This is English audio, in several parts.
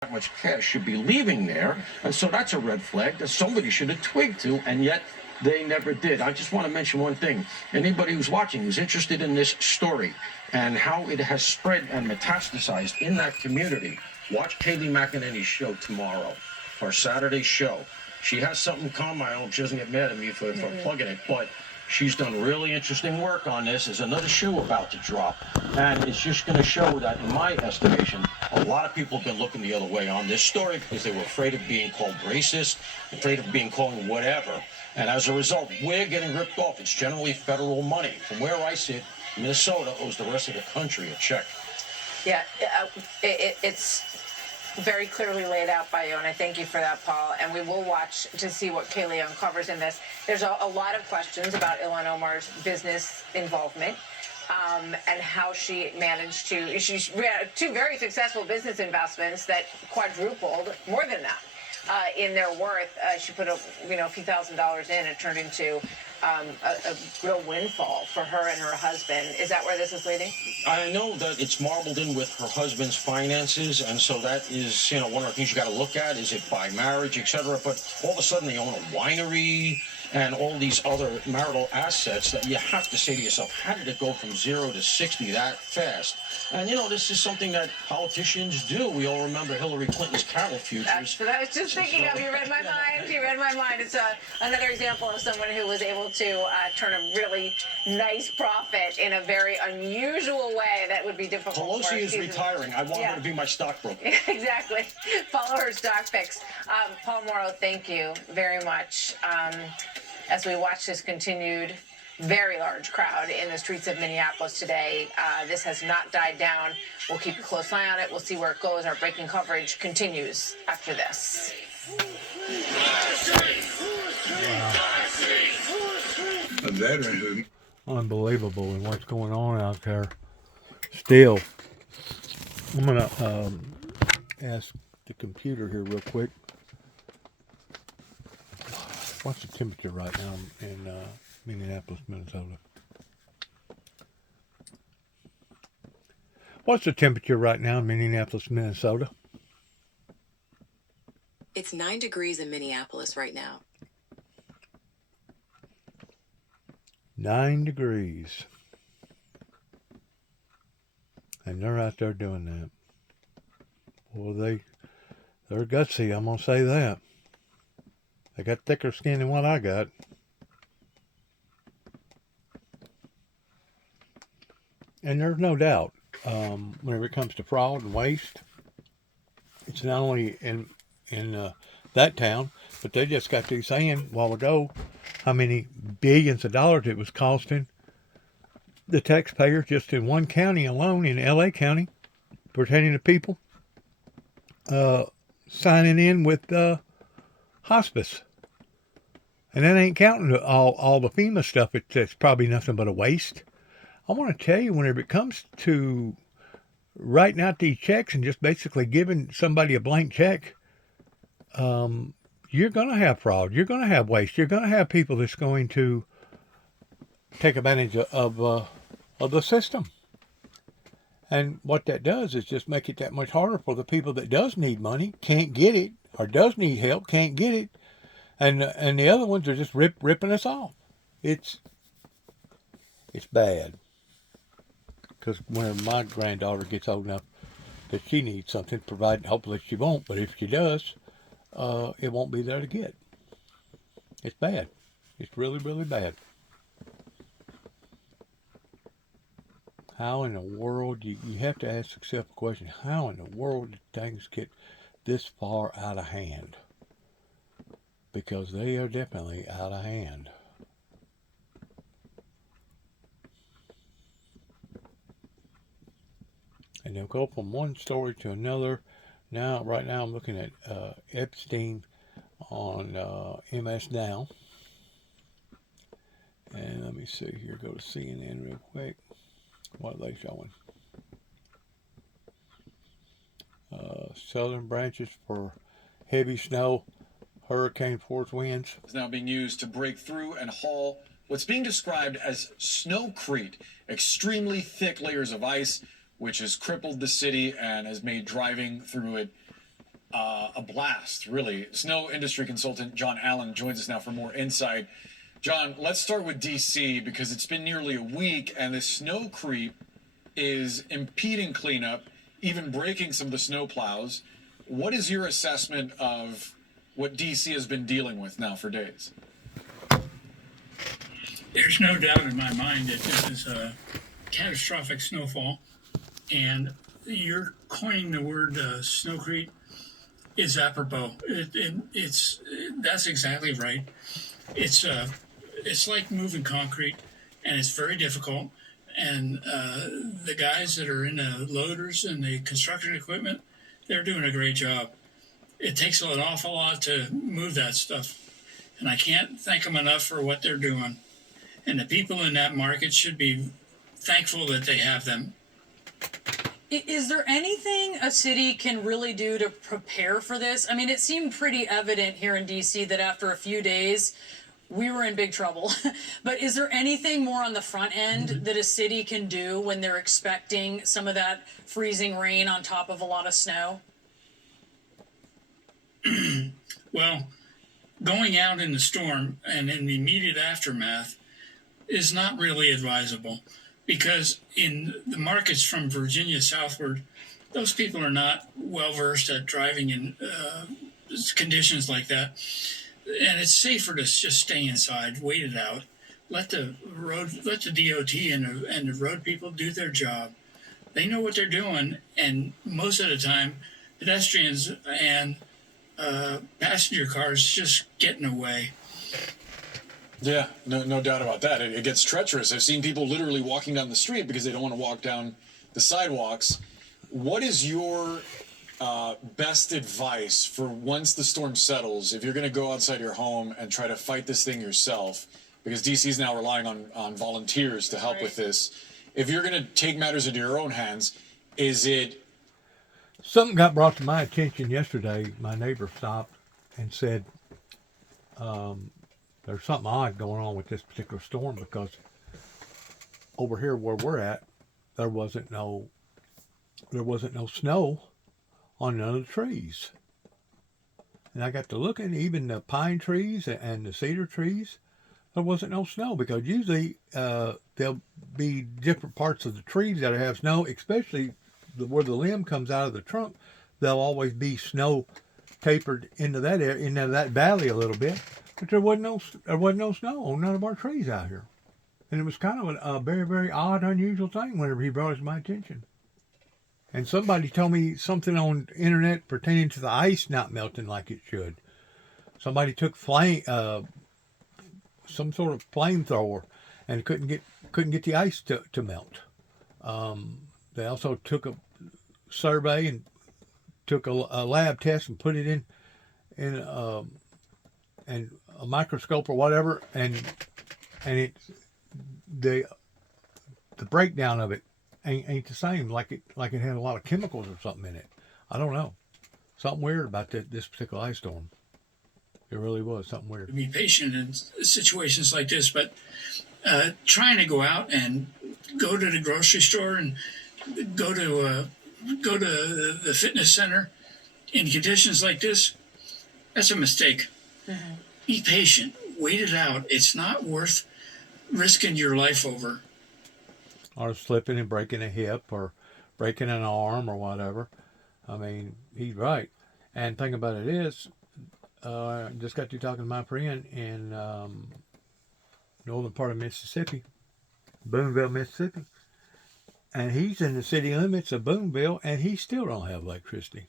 That much cash should be leaving there, and so that's a red flag that somebody should have twigged to, and yet they never did. I just want to mention one thing. Anybody who's watching who's interested in this story and how it has spread and metastasized in that community, watch Kayleigh McEnany's show tomorrow, her Saturday show. She has something come. I hope she doesn't get mad at me for plugging it, but she's done really interesting work on this. There's another shoe about to drop, and it's just going to show that, in my estimation, a lot of people have been looking the other way on this story because they were afraid of being called racist, afraid of being called whatever. And as a result, we're getting ripped off. It's generally federal money. From where I sit, Minnesota owes the rest of the country a check. Yeah, it's very clearly laid out by you, and I thank you for that, Paul. And we will watch to see what Kayleigh uncovers in this. There's a lot of questions about Ilhan Omar's business involvement. And how she managed to, she ran two very successful business investments that quadrupled, more than that, in their worth. She put a few $1,000s in. It turned into a real windfall for her and her husband. Is that where this is leading? I know that it's marbled in with her husband's finances, and so that is, one of the things you got to look at. Is it by marriage, etc.? But all of a sudden they own a winery and all these other marital assets that you have to say to yourself, how did it go from 0 to 60 that fast? And, this is something that politicians do. We all remember Hillary Clinton's cattle futures. That's what I was just thinking of. You read my mind. You read my mind. It's another example of someone who was able to turn a really nice profit in a very unusual way that would be difficult for Pelosi is retiring. I want her to be my stockbroker. Exactly. Follow her stock picks. Paul Mauro, thank you very much. As we watch this continued very large crowd in the streets of Minneapolis today, this has not died down. We'll keep a close eye on it. We'll see where it goes. Our breaking coverage continues after this. A veteran who... Unbelievable in what's going on out there. Still, I'm going to ask the computer here real quick. What's the temperature right now in Minneapolis, Minnesota? What's the temperature right now in Minneapolis, Minnesota? It's 9 degrees in Minneapolis right now. 9 degrees. And they're out there doing that. Well, they're gutsy, I'm going to say that. They got thicker skin than what I got. And there's no doubt, whenever it comes to fraud and waste, it's not only in that town, but they just got through saying a while ago how many billions of dollars it was costing the taxpayers just in one county alone, in L.A. County, pertaining to people signing in with hospice. And that ain't counting all the FEMA stuff. It's probably nothing but a waste. I want to tell you, whenever it comes to writing out these checks and just basically giving somebody a blank check, you're going to have fraud. You're going to have waste. You're going to have people that's going to take advantage of the system. And what that does is just make it that much harder for the people that does need money, can't get it, or does need help, can't get it. And the other ones are just ripping us off. It's bad. Because when my granddaughter gets old enough that she needs something, provided hopefully she won't, but if she does, it won't be there to get. It's bad. It's really, really bad. How in the world, you have to ask yourself a question, how in the world did things get this far out of hand? Because they are definitely out of hand. And they'll go from one story to another. Right now I'm looking at Epstein on MS Now. And let me see here, go to CNN real quick. What are they showing? Southern branches for heavy snow, hurricane force winds. Is now being used to break through and haul what's being described as snowcrete, extremely thick layers of ice, which has crippled the city and has made driving through it a blast, really. Snow industry consultant John Allen joins us now for more insight. John, let's start with DC because it's been nearly a week and the snow creep is impeding cleanup, even breaking some of the snow plows. What is your assessment of what DC has been dealing with now for days? There's no doubt in my mind that this is a catastrophic snowfall, and you're coining the word snowcrete is apropos. That's exactly right. It's like moving concrete, and it's very difficult. And the guys that are in the loaders and the construction equipment, they're doing a great job. It takes an awful lot to move that stuff, and I can't thank them enough for what they're doing. And the people in that market should be thankful that they have them. Is there anything a city can really do to prepare for this? I mean, it seemed pretty evident here in DC that after a few days, we were in big trouble. But is there anything more on the front end that a city can do when they're expecting some of that freezing rain on top of a lot of snow? Well, going out in the storm and in the immediate aftermath is not really advisable, because in the markets from Virginia southward, those people are not well versed at driving in conditions like that. And it's safer to just stay inside, wait it out, let the DOT and the road people do their job. They know what they're doing, and most of the time, pedestrians and passenger cars just get in the way. Yeah, no doubt about that. It gets treacherous. I've seen people literally walking down the street because they don't want to walk down the sidewalks. What is your best advice for once the storm settles, if you're going to go outside your home and try to fight this thing yourself, because DC is now relying on volunteers to help with this. If you're going to take matters into your own hands, is it... Something got brought to my attention yesterday. My neighbor stopped and said, there's something odd going on with this particular storm, because over here where we're at, there wasn't no snow on none of the trees. And I got to looking, even the pine trees and the cedar trees, there wasn't no snow, because usually there'll be different parts of the trees that have snow, especially where the limb comes out of the trunk. There'll always be snow tapered into that area, into that valley a little bit. But there wasn't no snow on none of our trees out here. And it was kind of a very, very odd, unusual thing whenever he brought it to my attention. And somebody told me something on the internet pertaining to the ice not melting like it should. Somebody took some sort of flamethrower and couldn't get the ice to melt. They also took a survey and took a lab test and put it in and a microscope or whatever, and the breakdown of it ain't the same, like it had a lot of chemicals or something in it. I don't know. Something weird about this particular ice storm. It really was something weird. Be patient in situations like this, but trying to go out and go to the grocery store and go to the fitness center in conditions like this, that's a mistake. Mm-hmm. Be patient. Wait it out. It's not worth risking your life over. Or slipping and breaking a hip or breaking an arm or whatever. I mean, he's right. And the thing about it is, I just got to talking to my friend in northern part of Mississippi, Boonville, Mississippi. And he's in the city limits of Boonville, and he still don't have electricity.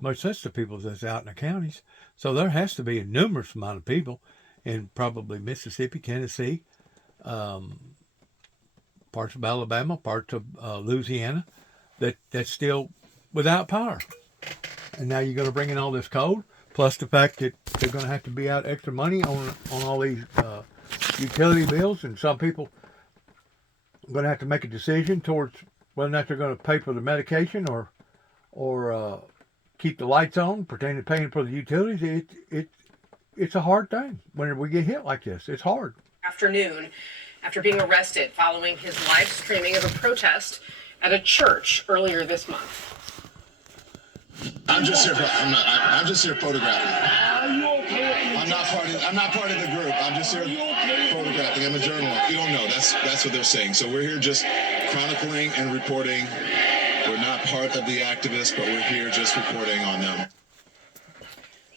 Much less the people that's out in the counties. So there has to be a numerous amount of people in probably Mississippi, Tennessee, parts of Alabama, parts of Louisiana, that's still without power. And now you're going to bring in all this cold, plus the fact that they're going to have to be out extra money on all these utility bills, and some people are going to have to make a decision towards whether or not they're going to pay for the medication or keep the lights on, pertaining to paying for the utilities. It's a hard thing whenever we get hit like this. It's hard. Afternoon, after being arrested following his live streaming of a protest at a church earlier this month. I'm just here. I'm just here photographing. Are you okay? I'm not part of the group. I'm just here photographing. I'm a journalist. You don't know. That's what they're saying. So we're here just chronicling and reporting. We're not part of the activists, but we're here just reporting on them.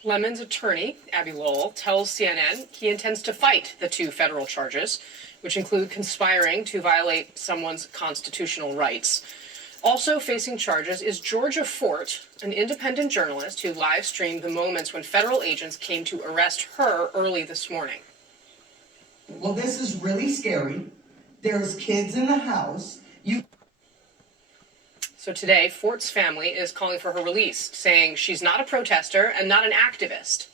Lemon's attorney, Abby Lowell, tells CNN he intends to fight the 2 federal charges, which include conspiring to violate someone's constitutional rights. Also facing charges is Georgia Fort, an independent journalist who live streamed the moments when federal agents came to arrest her early this morning. Well, this is really scary. There's kids in the house. So today, Fort's family is calling for her release, saying she's not a protester and not an activist.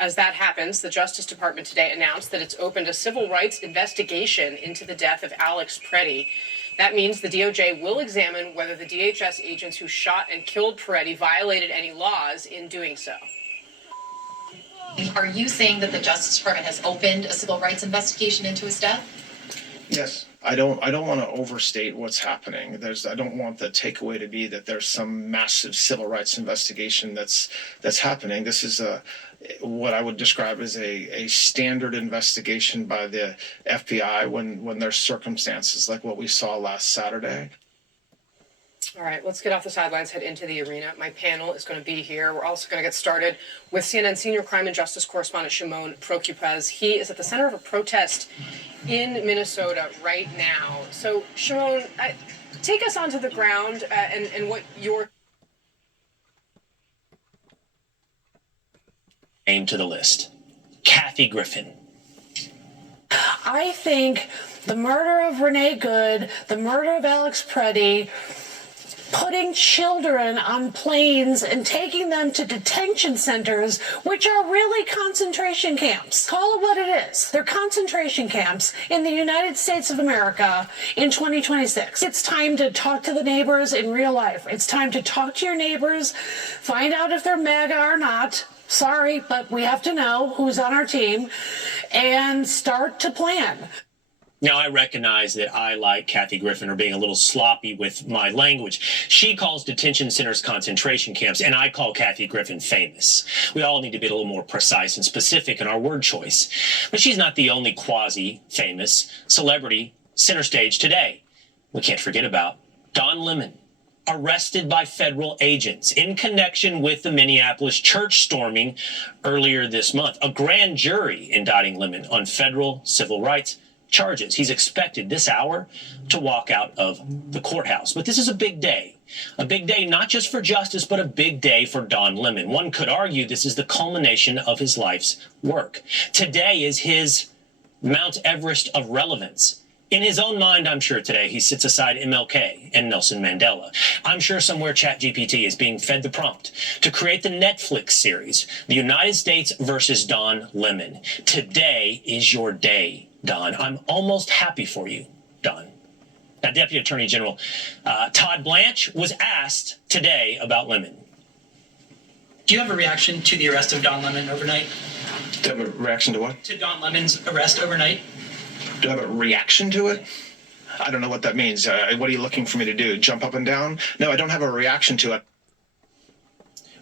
As that happens, the Justice Department today announced that it's opened a civil rights investigation into the death of Alex Peretti. That means the DOJ will examine whether the DHS agents who shot and killed Peretti violated any laws in doing so. Are you saying that the Justice Department has opened a civil rights investigation into his death? Yes. I don't want to overstate what's happening. I don't want the takeaway to be that there's some massive civil rights investigation that's happening. This is what I would describe as a standard investigation by the FBI when there's circumstances like what we saw last Saturday. All right, let's get off the sidelines, head into the arena. My panel is going to be here. We're also going to get started with CNN senior crime and justice correspondent Shimon Prokupecz. He is at the center of a protest in Minnesota right now. So, Shimon, take us onto the ground and what your name to the list. Kathy Griffin. I think the murder of Renee Good, the murder of Alex Peretti, putting children on planes and taking them to detention centers, which are really concentration camps. Call it what it is. They're concentration camps in the United States of America in 2026. It's time to talk to the neighbors in real life. It's time to talk to your neighbors, find out if they're MAGA or not. Sorry, but we have to know who's on our team and start to plan. Now, I recognize that I, like Kathy Griffin, are being a little sloppy with my language. She calls detention centers concentration camps, and I call Kathy Griffin famous. We all need to be a little more precise and specific in our word choice. But she's not the only quasi-famous celebrity center stage today. We can't forget about Don Lemon, arrested by federal agents in connection with the Minneapolis church storming earlier this month. A grand jury indicting Lemon on federal civil rights charges. He's expected this hour to walk out of the courthouse. But this is a big day not just for justice, but a big day for Don Lemon. One could argue this is the culmination of his life's work. Today is his Mount Everest of relevance. In his own mind, I'm sure today he sits aside MLK and Nelson Mandela. I'm sure somewhere ChatGPT is being fed the prompt to create the Netflix series, The United States versus Don Lemon. Today is your day, Don. I'm almost happy for you, Don. Now, Deputy Attorney General Todd Blanche was asked today about Lemon. Do you have a reaction to the arrest of Don Lemon overnight? Do you have a reaction to what? To Don Lemon's arrest overnight? Do I have a reaction to it? I don't know what that means. What are you looking for me to do? Jump up and down? No, I don't have a reaction to it.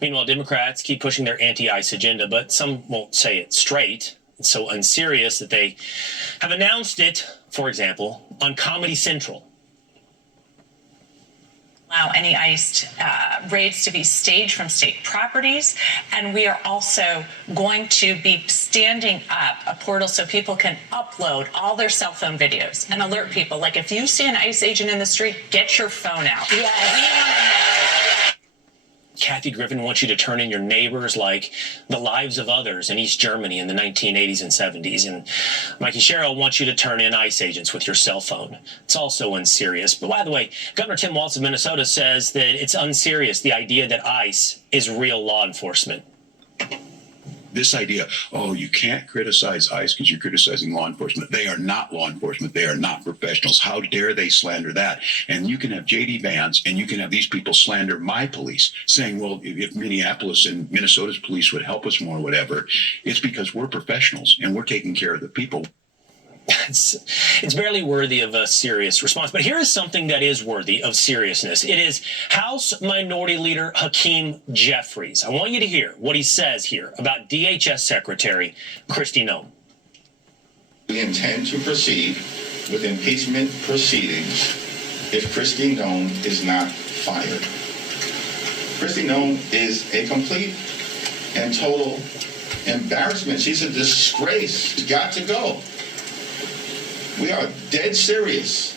Meanwhile, Democrats keep pushing their anti-ICE agenda, but some won't say it straight. It's so unserious that they have announced it, for example, on Comedy Central. Allow any ICE raids to be staged from state properties. And we are also going to be standing up a portal so people can upload all their cell phone videos and alert people. Like if you see an ICE agent in the street, get your phone out. Yeah, we want to know. Kathy Griffin wants you to turn in your neighbors like the lives of others in East Germany in the 1980s and 70s. And Mikey Sherrill wants you to turn in ICE agents with your cell phone. It's also unserious. But by the way, Governor Tim Walz of Minnesota says that it's unserious, the idea that ICE is real law enforcement. This idea, oh, you can't criticize ICE because you're criticizing law enforcement. They are not law enforcement. They are not professionals. How dare they slander that? And you can have J.D. Vance and you can have these people slander my police, saying, well, if Minneapolis and Minnesota's police would help us more, whatever, it's because we're professionals and we're taking care of the people. it's barely worthy of a serious response. But here is something that is worthy of seriousness. It is House Minority Leader Hakeem Jeffries. I want you to hear what he says here about DHS Secretary Kristi Noem. We intend to proceed with impeachment proceedings if Kristi Noem is not fired. Kristi Noem is a complete and total embarrassment. She's a disgrace. She's got to go. We are dead serious.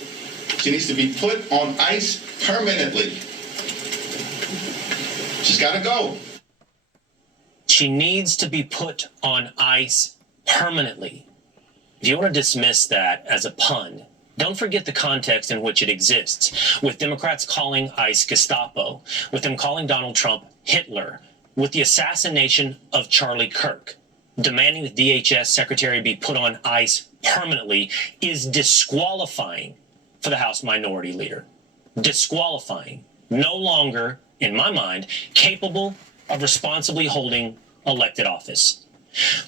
She needs to be put on ice permanently. She's got to go. She needs to be put on ice permanently. If you want to dismiss that as a pun, don't forget the context in which it exists, with Democrats calling ICE Gestapo, with them calling Donald Trump Hitler, with the assassination of Charlie Kirk. Demanding the DHS secretary be put on ice permanently is disqualifying for the House Minority Leader. Disqualifying. No longer, in my mind, capable of responsibly holding elected office.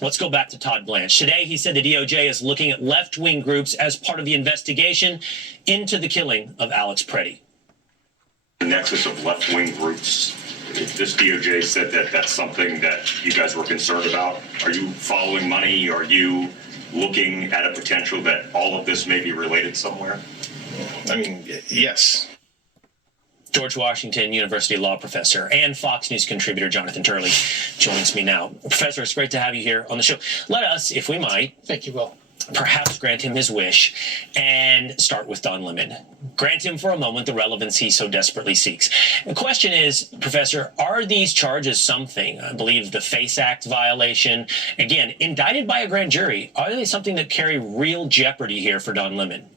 Let's go back to Todd Blanche. Today, he said the DOJ is looking at left-wing groups as part of the investigation into the killing of Alex Preddy. The nexus of left-wing groups. This DOJ said that that's something that you guys were concerned about. Are you following money? Are you looking at a potential that all of this may be related somewhere? I mean, yes. George Washington University law professor and Fox News contributor Jonathan Turley joins me now. Professor, it's great to have you here on the show. Let us, if we might, Thank you, Will. perhaps grant him his wish and start with Don Lemon. Grant him for a moment the relevance he so desperately seeks. The question is, Professor, are these charges something, I believe the FACE Act violation, again, indicted by a grand jury, are they something that carry real jeopardy here for Don Lemon?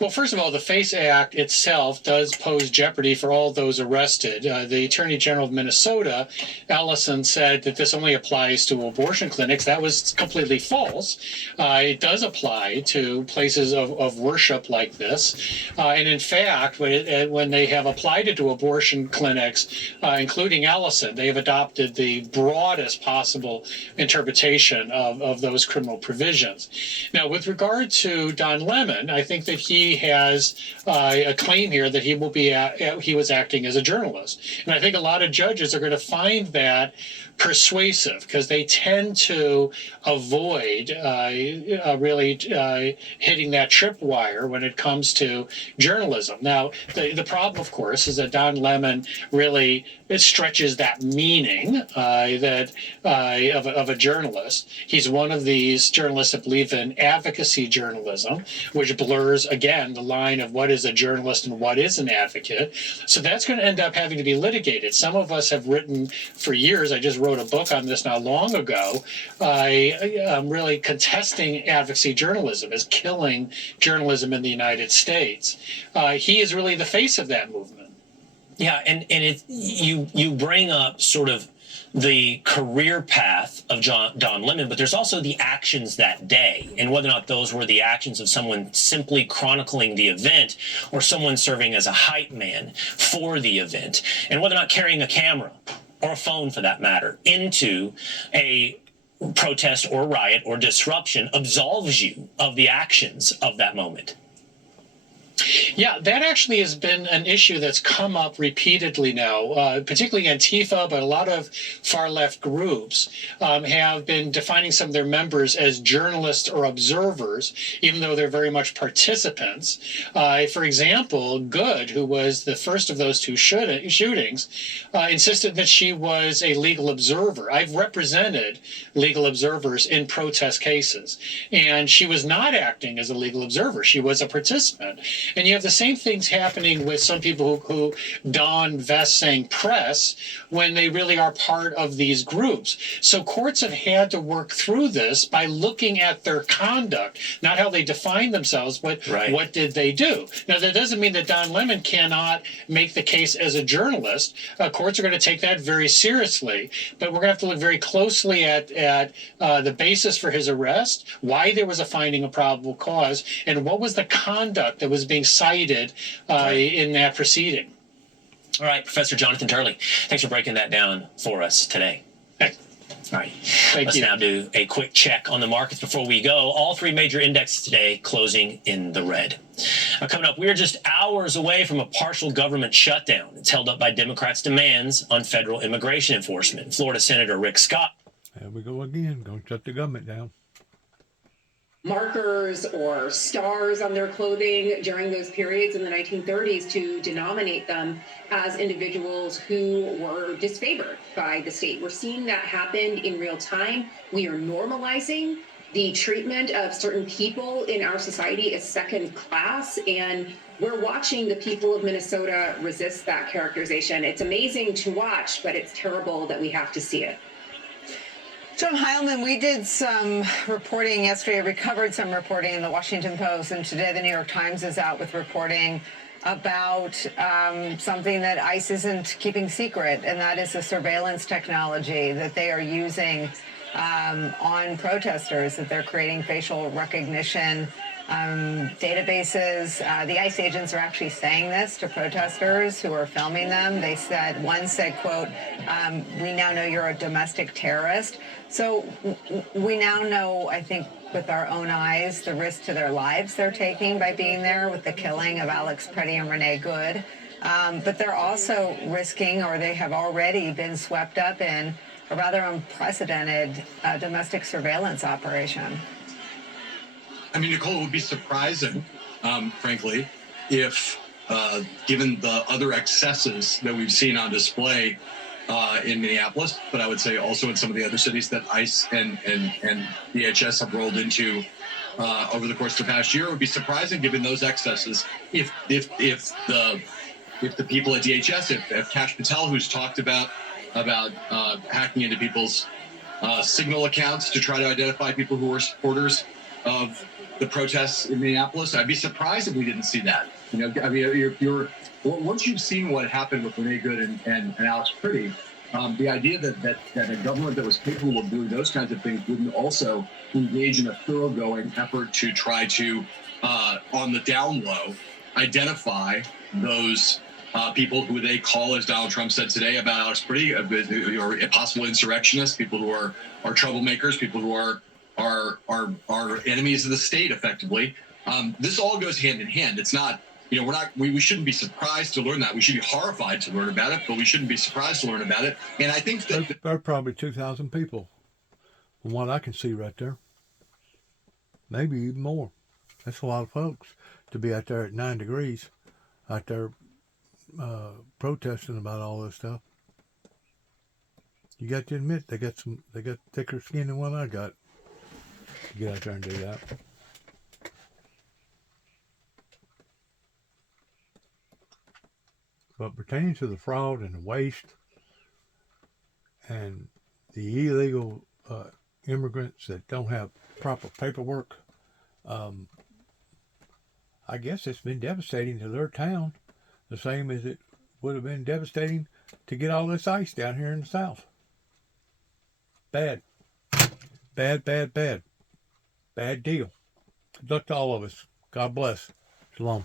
Well, first of all, the FACE Act itself does pose jeopardy for all those arrested. The Attorney General of Minnesota, Ellison, said that this only applies to abortion clinics. That was completely false. It does apply to places of worship like this. And in fact, when they have applied it to abortion clinics, including Ellison, they have adopted the broadest possible interpretation of those criminal provisions. Now, with regard to Don Lemon, I think that he has a claim here that he was acting as a journalist, and I think a lot of judges are going to find that persuasive because they tend to avoid really hitting that tripwire when it comes to journalism. Now, the problem, of course, is that Don Lemon really stretches that meaning of a journalist. He's one of these journalists that believe in advocacy journalism, which blurs, again, the line of what is a journalist and what is an advocate. So that's going to end up having to be litigated. Some of us have written for years. I just wrote a book on this not long ago. I'm really contesting advocacy journalism as killing journalism in the United States. He is really the face of that movement. Yeah, and you bring up sort of the career path of Don Lemon, but there's also the actions that day and whether or not those were the actions of someone simply chronicling the event or someone serving as a hype man for the event, and whether or not carrying a camera or a phone for that matter into a protest or riot or disruption absolves you of the actions of that moment. Yeah, that actually has been an issue that's come up repeatedly now, particularly Antifa, but a lot of far-left groups have been defining some of their members as journalists or observers, even though they're very much participants. For example, Good, who was the first of those two shootings, insisted that she was a legal observer. I've represented legal observers in protest cases, and she was not acting as a legal observer. She was a participant. And you have the same things happening with some people who don vests saying press when they really are part of these groups. So courts have had to work through this by looking at their conduct, not how they define themselves, but what did they do? Now, that doesn't mean that Don Lemon cannot make the case as a journalist. Courts are going to take that very seriously, but we're going to have to look very closely at the basis for his arrest, why there was a finding of probable cause, and what was the conduct that was being cited in that proceeding. All right, Professor Jonathan Turley, thanks for breaking that down for us today. All right. Let's now do a quick check on the markets before we go. All three major indexes today closing in the red. Coming up, we're just hours away from a partial government shutdown. It's held up by Democrats' demands on federal immigration enforcement. Florida Senator Rick Scott. There we go again. Going to shut the government down. Markers or stars on their clothing during those periods in the 1930s to denominate them as individuals who were disfavored by the state. We're seeing that happen in real time. We are normalizing the treatment of certain people in our society as second class, and we're watching the people of Minnesota resist that characterization. It's amazing to watch, but it's terrible that we have to see it. John Heilman, we did some reporting yesterday, recovered some reporting in the Washington Post, and today the New York Times is out with reporting about something that ICE isn't keeping secret, and that is the surveillance technology that they are using on protesters, that they're creating facial recognition databases. The ICE agents are actually saying this to protesters who are filming them. They said, one said, quote, we now know you're a domestic terrorist. So we now know, I think, with our own eyes, the risk to their lives they're taking by being there with the killing of Alex Preddy and Renee Good. But they're also risking, or they have already been swept up in, a rather unprecedented domestic surveillance operation. I mean, Nicole, it would be surprising, frankly, if, given the other excesses that we've seen on display in Minneapolis, but I would say also in some of the other cities that ICE and DHS have rolled into over the course of the past year, it would be surprising, given those excesses, if the people at DHS, if Kash Patel, who's talked about hacking into people's Signal accounts to try to identify people who were supporters of the protests in Minneapolis, I'd be surprised if we didn't see that. You know, I mean, once you've seen what happened with Renee Good and Alex Preddy, the idea that a government that was capable of doing those kinds of things wouldn't also engage in a thoroughgoing effort to try to, on the down low, identify those people who they call, as Donald Trump said today about Alex Preddy, or possible insurrectionists, people who are troublemakers, people who are enemies of the state, effectively. This all goes hand in hand. It's not, you know, we shouldn't be surprised to learn that. We should be horrified to learn about it, but we shouldn't be surprised to learn about it. And I think that there are probably 2,000 people, from what I can see right there. Maybe even more. That's a lot of folks to be out there at 9 degrees, out there protesting about all this stuff. You got to admit they got thicker skin than what I got. Get out there and do that. But pertaining to the fraud and the waste and the illegal immigrants that don't have proper paperwork, I guess it's been devastating to their town, the same as it would have been devastating to get all this ice down here in the South. Bad. Bad, bad, bad. Bad deal. Good luck to all of us. God bless. Shalom.